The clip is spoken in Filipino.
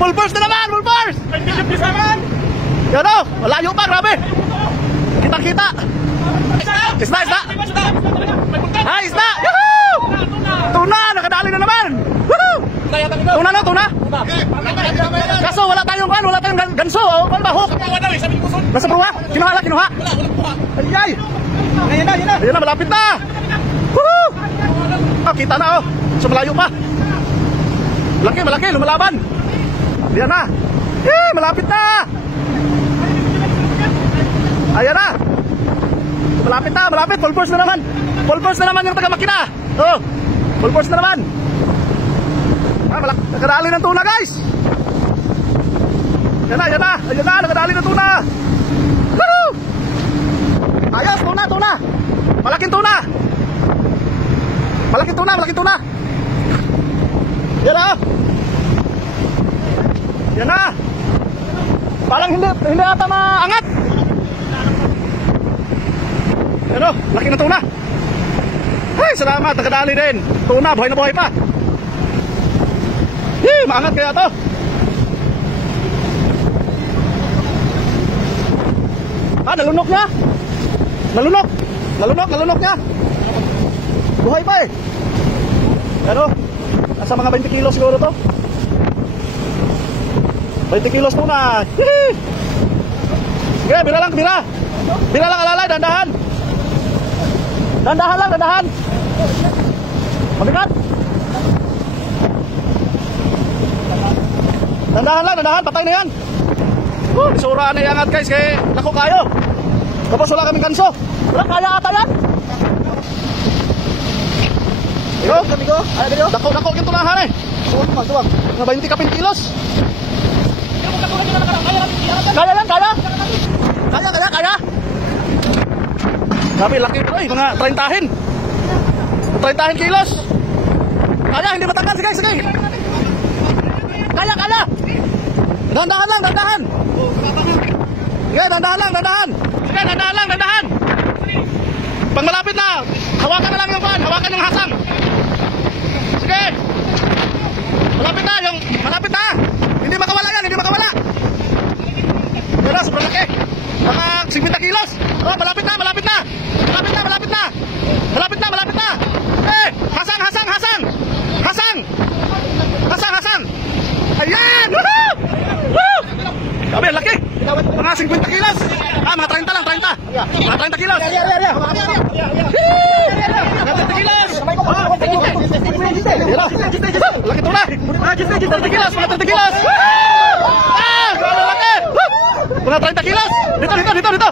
Full force na naman, full force! Yan o, malayo pa, grabe! Kita-kita! Isda, isda! Ay, isda! Yuhuu! Tuna, nakadali na naman! Woohoo! Tuna na, tuna! Kaso wala tayong ganso, o ano ba, hook? Nasa pruwa? Kinuha lang, kinuha! Ay! Ayan na, malapit na! Woohoo! Oh, kita na oh! So malayo pa! Malaki, malaki, lumalaban! Ayan na! Malapit na! Ayan na! Malapit na, malapit! Full force na naman! Full force na naman yung taga-makina! Oh! Full force na naman! Nakadali ng tuna guys! Ayan na, ayan na! Ayan na, nakadali ng tuna! Woo! Ayos, tuna, tuna! Malaking tuna! Malaking tuna, malaking tuna! Yan na! Yan na! Parang hindi ata maangat! Yan o, laki na tuna! Ay, salamat, nakadali din! Tuna, buhay na buhay pa! Maangat kaya to! Nalunok niya! Nalunok! Nalunok niya! Buhay pa eh! Ano? Nasa mga 20 kilos siguro to. 20 kilos tuna. Sige, bira lang, bira. Bira lang, alalay, dandahan. Dandahan lang, dandahan. Mabigat. Dandahan lang, dandahan, patay na yan. Isuraan na yangat guys, kaya lako kayo. Tapos wala kaming kanso. Wala, kaya ata yan. Amigo, dako yung tunahan eh. Tuwag. Na 20 kapin kilos. Kaya lang, kaya. Kaya. Sabi, laki ito eh, mga 30-hin. 30-hin kilos. Kaya, hindi matanggal, sige. Kaya. Dandahan lang, dandahan. Sige, dandahan lang. Sige, dandahan. Pag malapit na, hawakan na lang yung pan, hawakan yung hasang. Sige. Malapit na. Hindi makawala yan, hindi makawala. Pero sobrang laki. Mga 50 kilos. Oh, malapit na. Hasang. Ayan! Woo! Sabi, laki. Mga 50 kilos. Mga 30 lang, 30. Mga 30 kilos. Laki tuna. 30 kilos, mga 30 kilos. Mga 30 kilos. Dito.